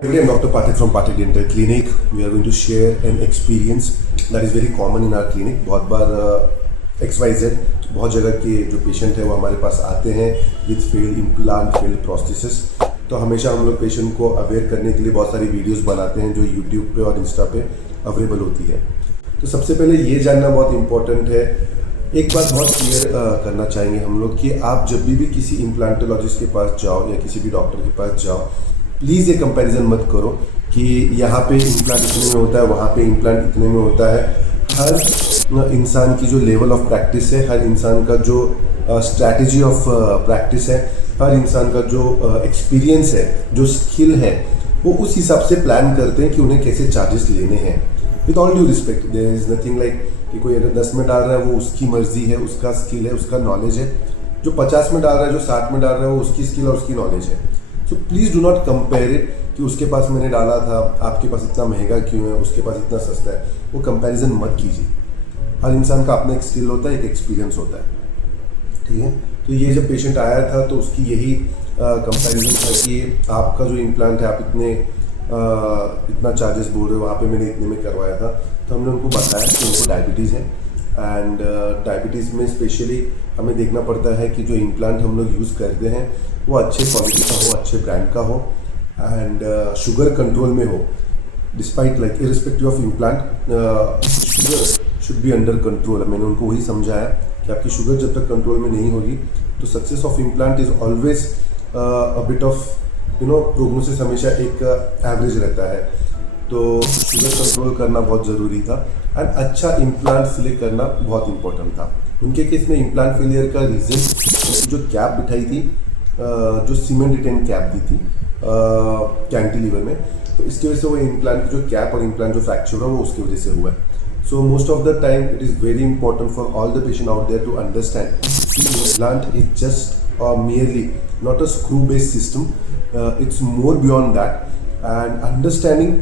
Today I'm Dr. Pathak from Pathak Dental Clinic. We are going to share an experience that is very common in our clinic. बहुत बार XYZ बहुत जगह के जो patient है वो हमारे पास आते हैं with failed implant, failed prosthesis. तो हमेशा हम लोग पेशेंट को अवेयर करने के लिए बहुत सारी वीडियोस बनाते हैं जो यूट्यूब पे और इंस्टा पे अवेलेबल होती है। तो सबसे पहले ये जानना बहुत इम्पोर्टेंट है, एक बात बहुत क्लियर करना चाहेंगे हम लोग कि आप जब भी किसी इम्प्लांटोलॉजिस्ट के पास जाओ या किसी भी डॉक्टर के पास जाओ, प्लीज़ ये कंपैरिजन मत करो कि यहाँ पे इम्प्लांट इतने में होता है, वहाँ पे इम्प्लांट इतने में होता है। हर इंसान की जो लेवल ऑफ प्रैक्टिस है, हर इंसान का जो स्ट्रैटेजी ऑफ प्रैक्टिस है, हर इंसान का जो एक्सपीरियंस है, जो स्किल है, वो उस हिसाब से प्लान करते हैं कि उन्हें कैसे चार्जेस लेने हैं। With all due respect, there is nothing like कि कोई अगर 10 में डाल रहा है वो उसकी मर्जी है, उसका स्किल है, उसका नॉलेज है। जो 50 में डाल रहा है, जो 60 में डाल रहा है, वो उसकी स्किल और उसकी नॉलेज है। So please do not compare it कि उसके पास मैंने डाला था, आपके पास इतना महंगा क्यों है, उसके पास इतना सस्ता है। वो कंपैरिजन मत कीजिए। हर इंसान का अपना एक स्किल होता है, एक एक्सपीरियंस होता है, ठीक है। तो ये जब पेशेंट आया था तो उसकी यही कंपैरिजन था कि आपका जो इम्प्लांट है आप इतना चार्जेस बोल रहे हो, वहाँ पे मैंने इतने में करवाया था। तो हमने उनको बताया कि उनको डायबिटीज़ है एंड डायबिटीज़ में स्पेशली हमें देखना पड़ता है कि जो इम्प्लांट हम लोग यूज़ करते हैं वो अच्छे क्वालिटी का हो, अच्छे ब्रांड का हो एंड शुगर कंट्रोल में हो। Despite like irrespective of implant sugar should be under control. मैंने उनको वही समझाया कि आपकी शुगर जब तक कंट्रोल में नहीं होगी तो success of implant is always a bit of prognosis हमेशा एक एवरेज रहता है। तो शुगर कंट्रोल करना बहुत ज़रूरी था एंड अच्छा इम्प्लांट सिलेक्ट करना बहुत इंपॉर्टेंट था। उनके केस में इम्प्लांट फेलियर का रीज़न जो कैप बिठाई थी, जो सीमेंट रिटेन कैप दी थी कैंटिलीवर में, तो इसकी वजह से वो इम्प्लांट की जो कैप और इम्प्लांट जो फ्रैक्चर हुआ वो उसकी वजह से हुआ है। So most of the time it is very important for all the patient out there to understand implant is just merely not a screw based system, it's more beyond that, and understanding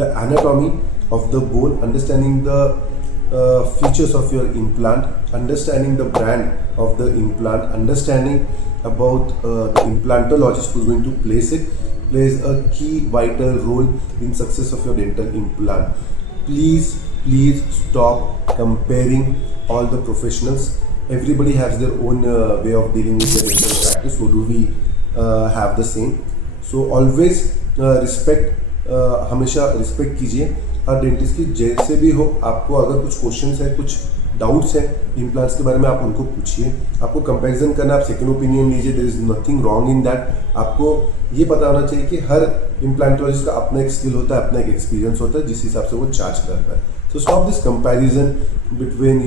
the anatomy of the bone, understanding the features of your implant, understanding the brand of the implant, understanding about the implantologist who is going to place it plays a key vital role in success of your dental implant. Please stop comparing all the professionals. Everybody has their own way of dealing with their dental practice. So do we have the same? So always respect, हमेशा respect कीजिए हर dentist की, जैसे भी हो। आपको अगर कुछ questions है, कुछ डाउट्स हैं इम्प्लांट्स के बारे में, आप उनको पूछिए। आपको कंपैरिजन करना, आप सेकंड ओपिनियन लीजिए, there is nothing wrong in that. आपको ये पता होना चाहिए कि हर इम्प्लांटोलॉजिस्ट का अपना एक स्किल होता है, अपना एक एक्सपीरियंस होता है, जिस हिसाब से वो चार्ज करता है। So stop this comparison between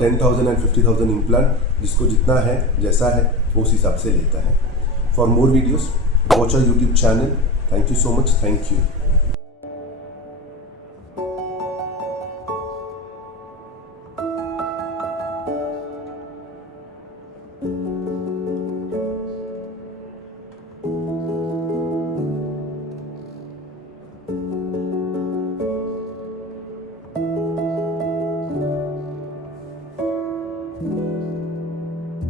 10,000 and 50,000 implant. जिसको जितना है, जैसा है, वो उस हिसाब से लेता है। For more videos watch our YouTube channel. Thank you so much. Thank you.